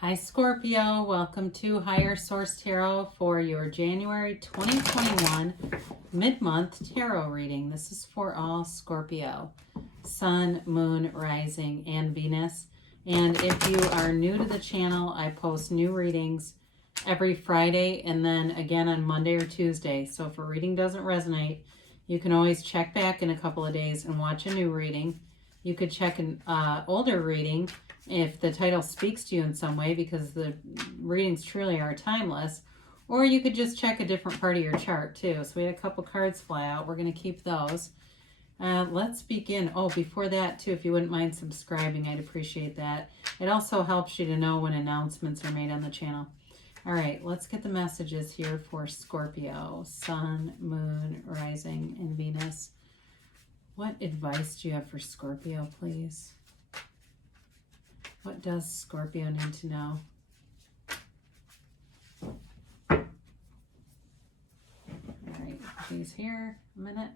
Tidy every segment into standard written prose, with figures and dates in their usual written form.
Hi Scorpio, welcome to Higher Source Tarot for your January 2021 mid-month tarot reading. This is for all Scorpio, Sun, Moon, Rising, and Venus. And if you are new to the channel, I post new readings every Friday and then again on Monday or Tuesday. So if a reading doesn't resonate, you can always check back in a couple of days and watch a new reading. You could check an older reading if the title speaks to you in some way, because the readings truly are timeless. Or you could just check a different part of your chart too. So we had a couple cards fly out. We're going to keep those. Let's begin. Oh, before that too, if you wouldn't mind subscribing, I'd appreciate that. It also helps you to know when announcements are made on the channel. All right, let's get the messages here for Scorpio, Sun, Moon, Rising, and Venus. What advice do you have for Scorpio, please? What does Scorpio need to know? All right, these here a minute.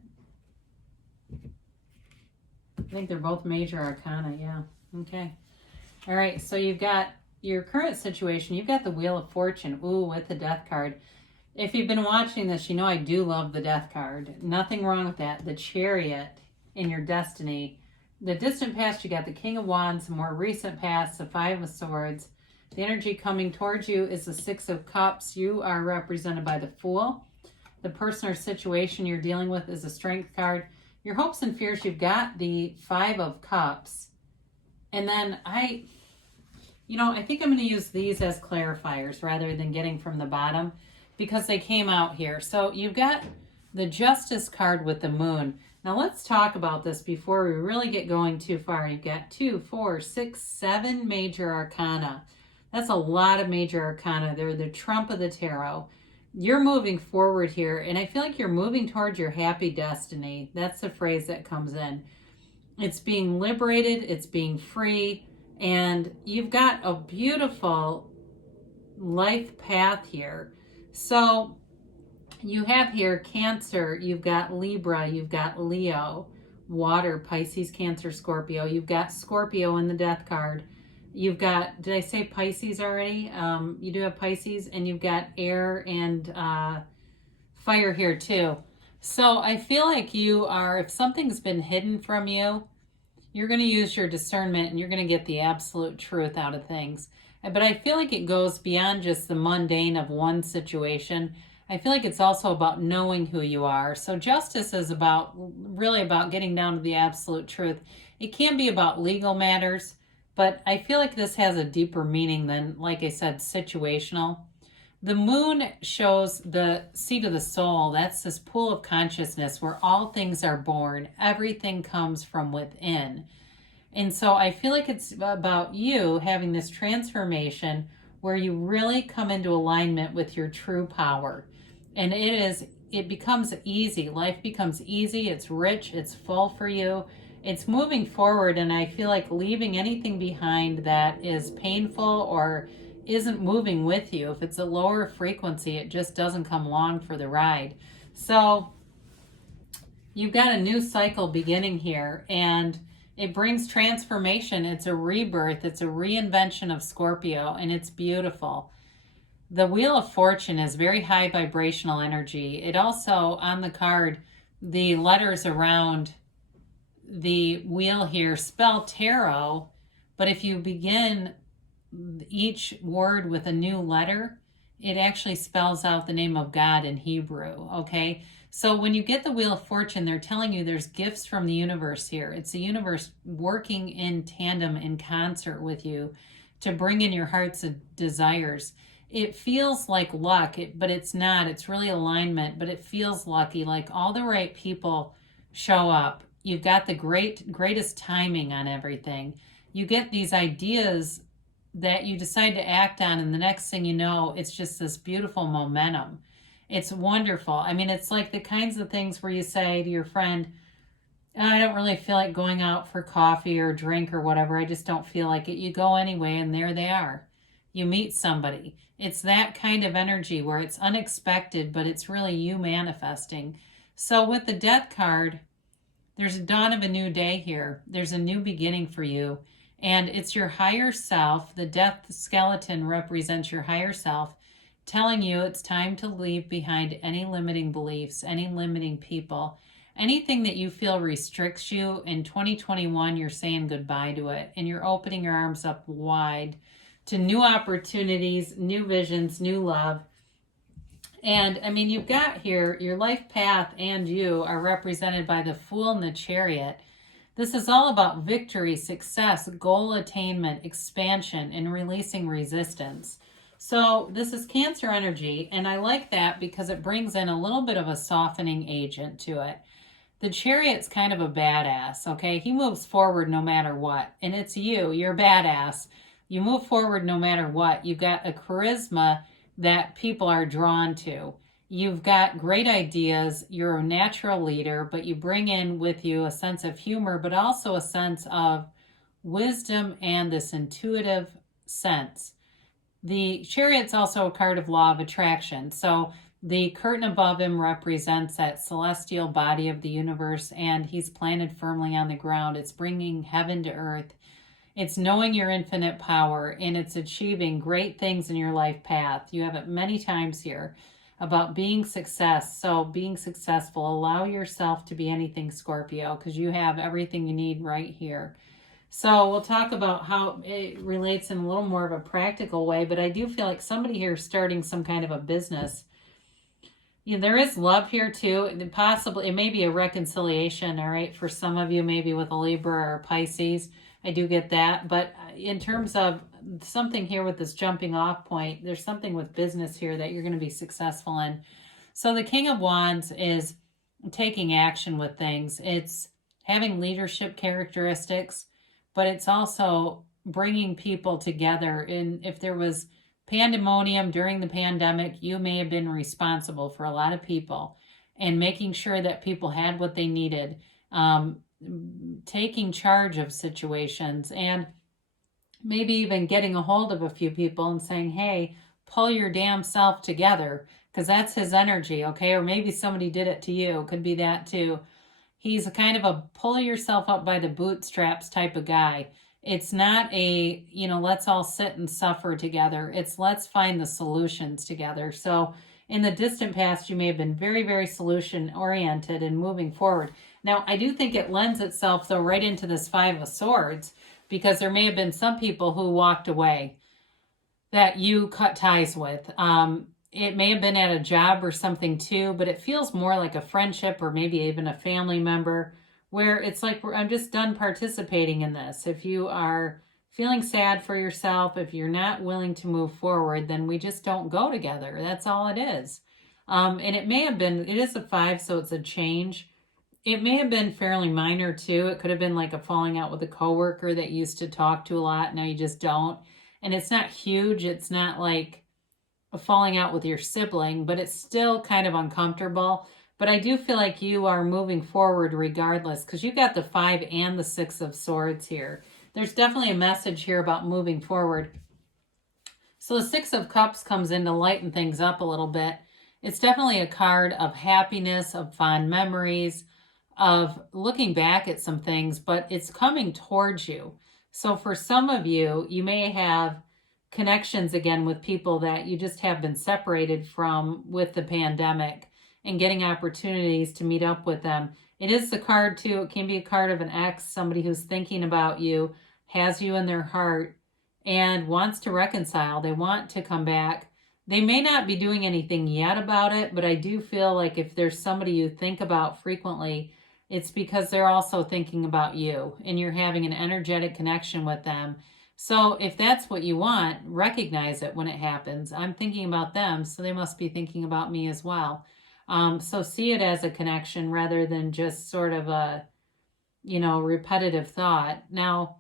I think they're both Major Arcana, yeah. Okay. All right, so you've got your current situation. You've got the Wheel of Fortune, ooh, with the Death card. If you've been watching this, you know I do love the Death card. Nothing wrong with that. The Chariot in your destiny. The distant past, you got the King of Wands. The more recent past, the Five of Swords. The energy coming towards you is the Six of Cups. You are represented by the Fool. The person or situation you're dealing with is the Strength card. Your hopes and fears, you've got the Five of Cups. And then I think I'm going to use these as clarifiers rather than getting from the bottom, because they came out here. So you've got the Justice card with the Moon. Now let's talk about this before we really get going too far. You've got 2, 4, 6, 7 Major Arcana. That's a lot of Major Arcana. They're the trump of the tarot. You're moving forward here, and I feel like you're moving towards your happy destiny. That's the phrase that comes in. It's being liberated. It's being free. And you've got a beautiful life path here. So you have here Cancer, you've got Libra, you've got Leo, Water, Pisces, Cancer, Scorpio. You've got Scorpio in the Death card. You've got, did I say Pisces already? You do have Pisces, and you've got air and fire here too. So I feel like you are, if something's been hidden from you, you're going to use your discernment and you're going to get the absolute truth out of things. But I feel like it goes beyond just the mundane of one situation. I feel like it's also about knowing who you are. So justice is really about getting down to the absolute truth. It can be about legal matters, but I feel like this has a deeper meaning than, like I said, situational. The Moon shows the seat of the soul. That's this pool of consciousness where all things are born. Everything comes from within. And so I feel like it's about you having this transformation where you really come into alignment with your true power. And it becomes easy. Life becomes easy. It's rich. It's full for you. It's moving forward. And I feel like leaving anything behind that is painful or isn't moving with you. If it's a lower frequency, it just doesn't come along for the ride. So you've got a new cycle beginning here, and it brings transformation. It's a rebirth. It's a reinvention of Scorpio, and it's beautiful. The Wheel of Fortune is very high vibrational energy. It also, on the card, the letters around the wheel here spell tarot, but if you begin each word with a new letter, it actually spells out the name of God in Hebrew, okay? So when you get the Wheel of Fortune, they're telling you there's gifts from the universe here. It's the universe working in tandem, in concert with you to bring in your heart's desires. It feels like luck, but it's not. It's really alignment, but it feels lucky, like all the right people show up. You've got the greatest timing on everything. You get these ideas that you decide to act on, and the next thing you know, it's just this beautiful momentum. It's wonderful. I mean, it's like the kinds of things where you say to your friend, I don't really feel like going out for coffee or drink or whatever. I just don't feel like it. You go anyway, and there they are. You meet somebody. It's that kind of energy where it's unexpected, but it's really you manifesting. So with the Death card, there's a dawn of a new day here. There's a new beginning for you. And it's your higher self. The death skeleton represents your higher self, telling you it's time to leave behind any limiting beliefs, any limiting people, anything that you feel restricts you. In 2021, you're saying goodbye to it, and you're opening your arms up wide to new opportunities, new visions, new love. And I mean, you've got here your life path and you are represented by the Fool and the Chariot. This is all about victory, success, goal attainment, expansion, and releasing resistance. So this is Cancer energy, and I like that because it brings in a little bit of a softening agent to it. The Chariot's kind of a badass, okay? He moves forward no matter what, and it's you. You're badass. You move forward no matter what. You've got a charisma that people are drawn to. You've got great ideas. You're a natural leader, but you bring in with you a sense of humor, but also a sense of wisdom and this intuitive sense. The Chariot's also a card of law of attraction. So the curtain above him represents that celestial body of the universe, and he's planted firmly on the ground. It's bringing heaven to earth. It's knowing your infinite power, and it's achieving great things in your life path. You have it many times here about being success. So being successful, allow yourself to be anything, Scorpio, because you have everything you need right here. So we'll talk about how it relates in a little more of a practical way, but I do feel like somebody here is starting some kind of a business. You know, there is love here too. And possibly it may be a reconciliation, all right, for some of you, maybe with a Libra or a Pisces. I do get that. But in terms of something here with this jumping off point, there's something with business here that you're going to be successful in. So the King of Wands is taking action with things. It's having leadership characteristics, but it's also bringing people together. And if there was pandemonium during the pandemic, you may have been responsible for a lot of people and making sure that people had what they needed, taking charge of situations, and maybe even getting a hold of a few people and saying, hey, pull your damn self together, because that's his energy, okay? Or maybe somebody did it to you. Could be that too. He's a kind of a pull yourself up by the bootstraps type of guy. It's not a, let's all sit and suffer together. It's let's find the solutions together. So in the distant past, you may have been very, very solution oriented and moving forward. Now, I do think it lends itself, though, right into this Five of Swords, because there may have been some people who walked away that you cut ties with. It may have been at a job or something too, but it feels more like a friendship or maybe even a family member, where it's like, I'm just done participating in this. If you are feeling sad for yourself, if you're not willing to move forward, then we just don't go together. That's all it is. And it may have been, it is a 5, so it's a change. It may have been fairly minor too. It could have been like a falling out with a coworker that you used to talk to a lot. Now you just don't. And it's not huge. It's not like a falling out with your sibling, but it's still kind of uncomfortable. But I do feel like you are moving forward regardless, because you got the 5 and the 6 of Swords here. There's definitely a message here about moving forward. So the 6 of Cups comes in to lighten things up a little bit. It's definitely a card of happiness, of fond memories, of looking back at some things, but it's coming towards you. So for some of you, you may have connections again with people that you just have been separated from with the pandemic, and getting opportunities to meet up with them. It is the card too. It can be a card of an ex, somebody who's thinking about you, has you in their heart, and wants to reconcile. They want to come back. They may not be doing anything yet about it, but I do feel like if there's somebody you think about frequently, it's because they're also thinking about you, and you're having an energetic connection with them. So if that's what you want, recognize it when it happens. I'm thinking about them, so they must be thinking about me as well. So see it as a connection rather than just sort of a, repetitive thought. Now,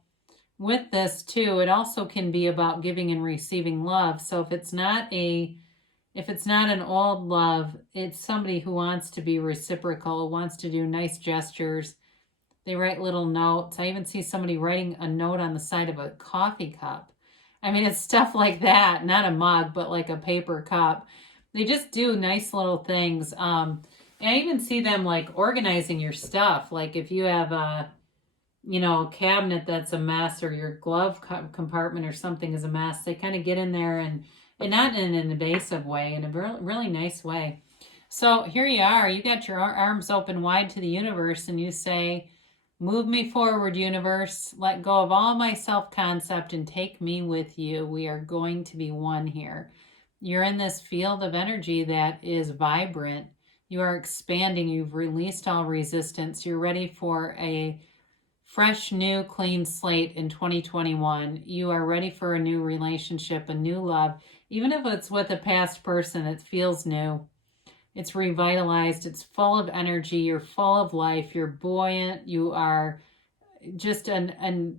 with this too, it also can be about giving and receiving love. So if it's not an old love, it's somebody who wants to be reciprocal, wants to do nice gestures. They write little notes. I even see somebody writing a note on the side of a coffee cup. I mean, it's stuff like that, not a mug, but like a paper cup. They just do nice little things. And I even see them like organizing your stuff. Like if you have you know, cabinet that's a mess, or your glove compartment or something is a mess. They kind of get in there, and not in an invasive way, in a really nice way. So here you are. You got your arms open wide to the universe, and you say, move me forward, universe. Let go of all my self-concept and take me with you. We are going to be one here. You're in this field of energy that is vibrant. You are expanding. You've released all resistance. You're ready for a fresh, new, clean slate in 2021. You are ready for a new relationship, a new love. Even if it's with a past person, it feels new. It's revitalized. It's full of energy. You're full of life. You're buoyant. You are just a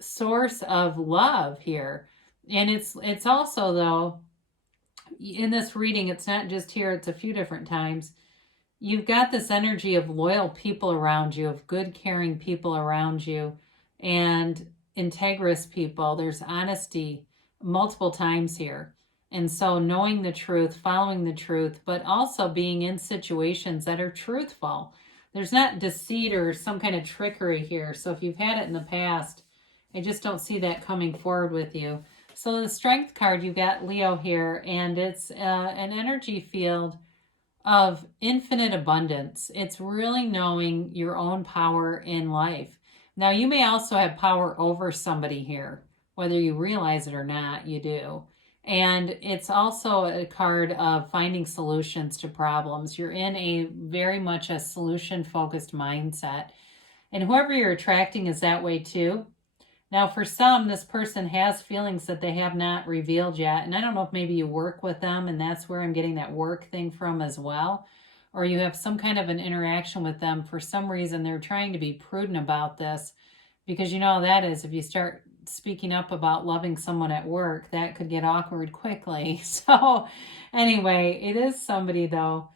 source of love here. And it's also, though, in this reading, it's not just here, it's a few different times. You've got this energy of loyal people around you, of good, caring people around you, and integrous people. There's honesty multiple times here. And so knowing the truth, following the truth, but also being in situations that are truthful. There's not deceit or some kind of trickery here. So if you've had it in the past, I just don't see that coming forward with you. So the Strength card, you've got Leo here, and it's an energy field of infinite abundance. It's really knowing your own power in life. Now, you may also have power over somebody here, whether you realize it or not, you do. And it's also a card of finding solutions to problems. You're in a very much a solution-focused mindset. And whoever you're attracting is that way too. Now, for some, this person has feelings that they have not revealed yet. And I don't know if maybe you work with them, and that's where I'm getting that work thing from as well. Or you have some kind of an interaction with them. For some reason, they're trying to be prudent about this. Because you know how that is. If you start speaking up about loving someone at work, that could get awkward quickly. So anyway, it is somebody, though,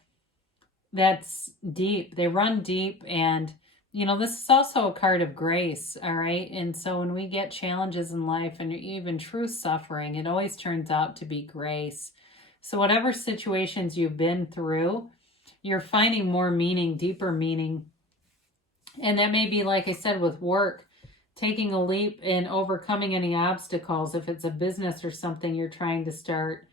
that's deep. They run deep, and you know, this is also a card of grace, all right? And so when we get challenges in life and even true suffering, it always turns out to be grace. So whatever situations you've been through, you're finding more meaning, deeper meaning. And that may be, like I said, with work, taking a leap and overcoming any obstacles. If it's a business or something you're trying to start,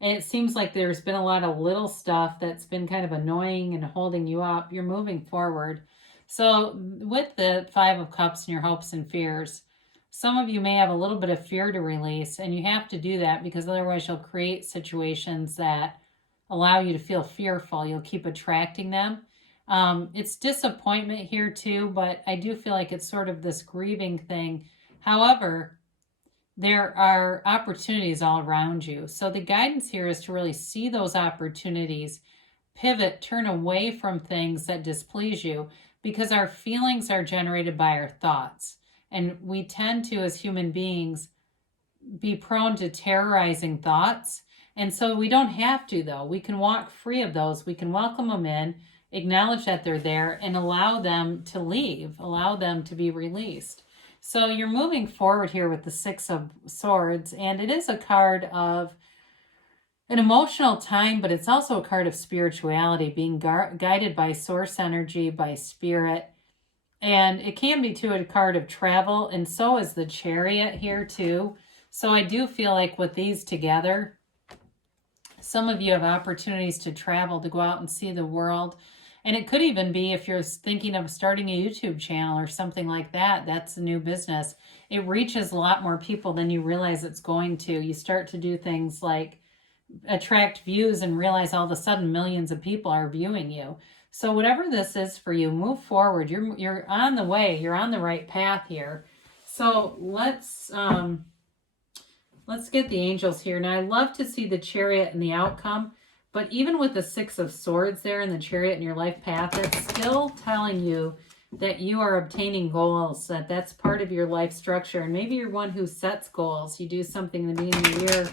and it seems like there's been a lot of little stuff that's been kind of annoying and holding you up, you're moving forward. So with the Five of Cups and your hopes and fears, some of you may have a little bit of fear to release, and you have to do that because otherwise you'll create situations that allow you to feel fearful. You'll keep attracting them. It's disappointment here too, but I do feel like it's sort of this grieving thing. However, there are opportunities all around you. So the guidance here is to really see those opportunities, pivot, turn away from things that displease you, because our feelings are generated by our thoughts. And we tend to, as human beings, be prone to terrorizing thoughts. And so we don't have to, though. We can walk free of those. We can welcome them in, acknowledge that they're there, and allow them to leave, allow them to be released. So you're moving forward here with the Six of Swords, and it is a card of an emotional time, but it's also a card of spirituality, being guided by source energy, by spirit. And it can be, too, a card of travel, and so is the Chariot here, too. So I do feel like with these together, some of you have opportunities to travel, to go out and see the world. And it could even be if you're thinking of starting a YouTube channel or something like that, that's a new business. It reaches a lot more people than you realize it's going to. You start to do things like attract views and realize all of a sudden millions of people are viewing you. So whatever this is for you, move forward. You're on the way. You're on the right path here. So let's get the angels here. Now, I love to see the Chariot and the outcome, but even with the Six of Swords there and the Chariot in your life path, it's still telling you that you are obtaining goals, that's part of your life structure. And maybe you're one who sets goals. You do something in the beginning of the year,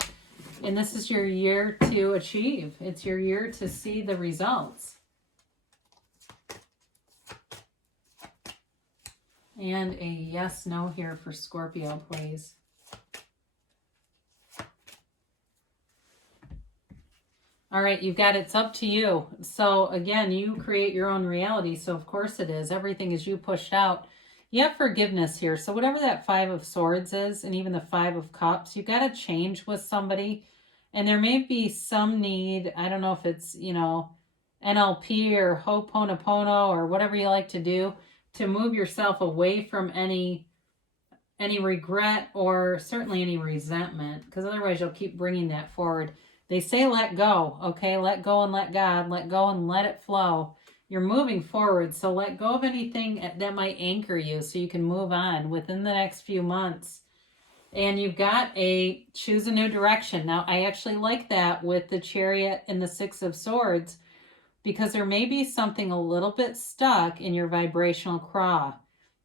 and this is your year to achieve. It's your year to see the results. And a yes, no here for Scorpio, please. All right, you've got it's up to you. So again, you create your own reality. So of course it is. Everything is you pushed out. You have forgiveness here. So whatever that Five of Swords is, and even the Five of Cups, you got to change with somebody. And there may be some need, I don't know if it's, NLP or Ho'oponopono or whatever you like to do, to move yourself away from any regret or certainly any resentment, because otherwise you'll keep bringing that forward. They say let go, okay? Let go and let God. Let go and let it flow. You're moving forward, so let go of anything that might anchor you so you can move on within the next few months. And you've got a choose a new direction. Now, I actually like that with the Chariot and the Six of Swords, because there may be something a little bit stuck in your vibrational craw,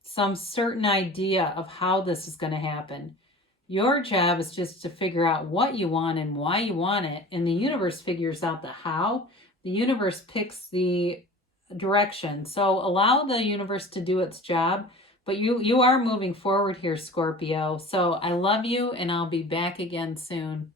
some certain idea of how this is going to happen. Your job is just to figure out what you want and why you want it, and the universe figures out the how. The universe picks the direction. So allow the universe to do its job, but you are moving forward here, Scorpio. So I love you, and I'll be back again soon.